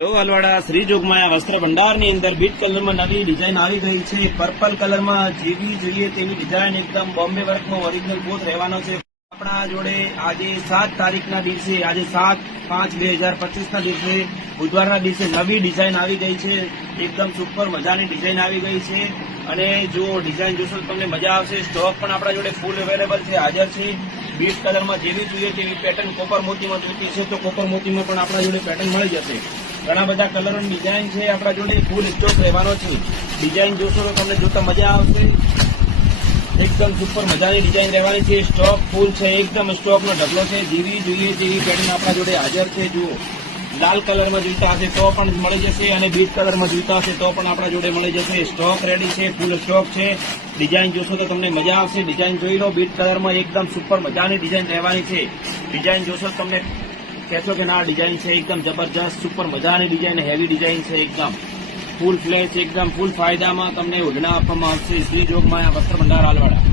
જો અલવાડા શ્રી જોગમાયા વસ્ત્ર ભંડારની અંદર બીટ કલરમાં નવી ડિઝાઇન આવી ગઈ છે. પર્પલ કલરમાં જેવી જોઈએ તેવી ડિઝાઇન એકદમ બોમ્બે વર્કમાં ઓરિજિનલ પોત રહેવાનો છે. આપણા જોડે આજે 7 તારીખના દિવસે, આજે 7/5/2025ના દિવસે બુધવારના દિવસે નવી ડિઝાઇન આવી ગઈ છે. એકદમ સુપર મજાની ડિઝાઇન આવી ગઈ છે અને જો ડિઝાઇન જોશો તો તમને મજા આવશે. સ્ટોક પણ આપણા જોડે ફૂલ અવેલેબલ છે, હાજર છે. બીટ કલરમાં જેવી જોઈએ તેવી પેટર્ન કોપર મોતીમાં જોઈતી છે તો કોપર મોતીમાં પણ આપણા જોડે પેટર્ન મળી જશે. ઘણા બધા કલરોની ડિઝાઇન છે આપણા જોડે, ફૂલ સ્ટોક રહેવાનો છે. ડિઝાઇન જોશો તો તમને જોતા મજા આવશે. એકદમ સુપર મજાની ડિઝાઇન રહેવાની છે. સ્ટોક ફૂલ છે, એકદમ સ્ટોકનો ઢગલો છે. જેવી જોઈએ તેવી પેટર્ન આપણા જોડે હાજર છે. જુઓ, લાલ કલરમાં જોઈતા હશે તો પણ મળી જશે અને બીટ કલરમાં જોઈતા હશે તો પણ આપણા જોડે મળી જશે. સ્ટોક રેડી છે, ફૂલ સ્ટોક છે. ડિઝાઇન જોશો તો તમને મજા આવશે. ડિઝાઇન જોઈ લો. બીટ કલરમાં એકદમ સુપર મજાની ડિઝાઇન રહેવાની છે. ડિઝાઇન જોશો તમને કહેશો કે ના ડિઝાઇન છે એકદમ જબરજસ્ત, સુપર મજાની ડિઝાઇન, હેવી ડિઝાઇન છે. એકદમ ફૂલ ફ્લેશ, એકદમ ફૂલ ફાયદામાં તમને ઓઢણા આપવામાં આવશે. શ્રી જોગમાયા વસ્ત્ર ભંડાર આલવાડા.